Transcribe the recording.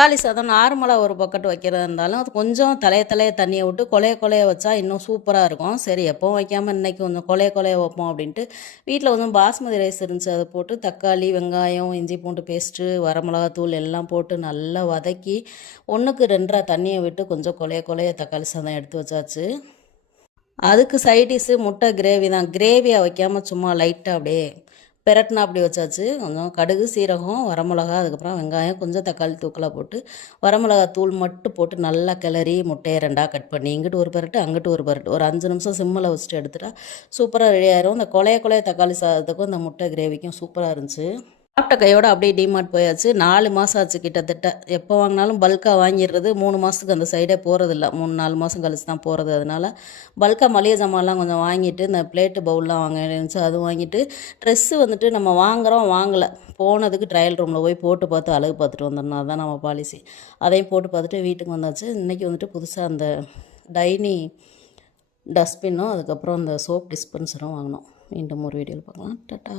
தக்காளி சாதம் நார்மலாக ஒரு பக்கெட் வைக்கிறதா இருந்தாலும் அது கொஞ்சம் தலைய தலைய தண்ணியை விட்டு கொலைய கொலைய வச்சா இன்னும் சூப்பராக இருக்கும். சரி எப்போவும் வைக்காமல் இன்னைக்கு கொஞ்சம் கொலைய கொலைய வைப்போம் அப்படின்ட்டு வீட்டில் கொஞ்சம் பாஸ்மதி ரைஸ் இருந்துச்சு. அதை போட்டு தக்காளி வெங்காயம் இஞ்சி பூண்டு பேஸ்ட்டு வரமிளகாத்தூள் எல்லாம் போட்டு நல்லா வதக்கி ஒன்றுக்கு ரெண்டரை தண்ணியை விட்டு கொஞ்சம் கொலைய கொலைய தக்காளி சாதம் எடுத்து வச்சாச்சு. அதுக்கு சைடிஷ்ஷு முட்டை கிரேவி தான். கிரேவியாக வைக்காமல் சும்மா லைட்டாக அப்படியே பெரட்டினா அப்படி வச்சாச்சு. கொஞ்சம் கடுகு சீரகம் வரமிளகா அதுக்கப்புறம் வெங்காயம் கொஞ்சம் தக்காளி தூக்கலாக போட்டு வரமிளகா தூள் மட்டும் போட்டு நல்லா கிளறி முட்டையை ரெண்டாக கட் பண்ணி இங்கிட்டு ஒரு பரட்டு அங்கிட்டு ஒரு பரட்டு. ஒரு அஞ்சு நிமிஷம் சிம்மில் வச்சுட்டு எடுத்துட்டா சூப்பராக ரெடி ஆயிரும். இந்த கொலைய கொலைய தக்காளி சாதத்துக்கும் இந்த முட்டை கிரேவிக்கும் சூப்பராக இருந்துச்சு. சாப்பிட்ட கையோடு அப்படியே டிமார்ட் போயாச்சு. நாலு மாதம் ஆச்சு கிட்டத்தட்ட. எப்போ வாங்கினாலும் பல்காக வாங்கிடுறது. மூணு மாதத்துக்கு அந்த சைடே போகிறதில்ல மூணு நாலு மாதம் கழிச்சு தான் போகிறது அதனால பல்காக மளிகை ஜாமான்லாம் கொஞ்சம் வாங்கிட்டு இந்த பிளேட்டு பவுல்லாம் வாங்க இருந்துச்சு. அது வாங்கிட்டு ட்ரெஸ்ஸு வந்துட்டு நம்ம வாங்குகிறோம் வாங்கலை. போனதுக்கு ட்ரையல் ரூமில் போய் போட்டு பார்த்து அழகு பார்த்துட்டு வந்துடணும் அதுதான் நம்ம பாலிசி அதையும் போட்டு பார்த்துட்டு வீட்டுக்கு வந்தாச்சு. இன்றைக்கி வந்துட்டு புதுசாக அந்த டைனி டஸ்ட்பின்னும் அதுக்கப்புறம் அந்த சோப் டிஸ்பென்சரும் வாங்கினோம். மீண்டும் ஒரு வீடியோவில் பார்க்கலாம். டாட்டா.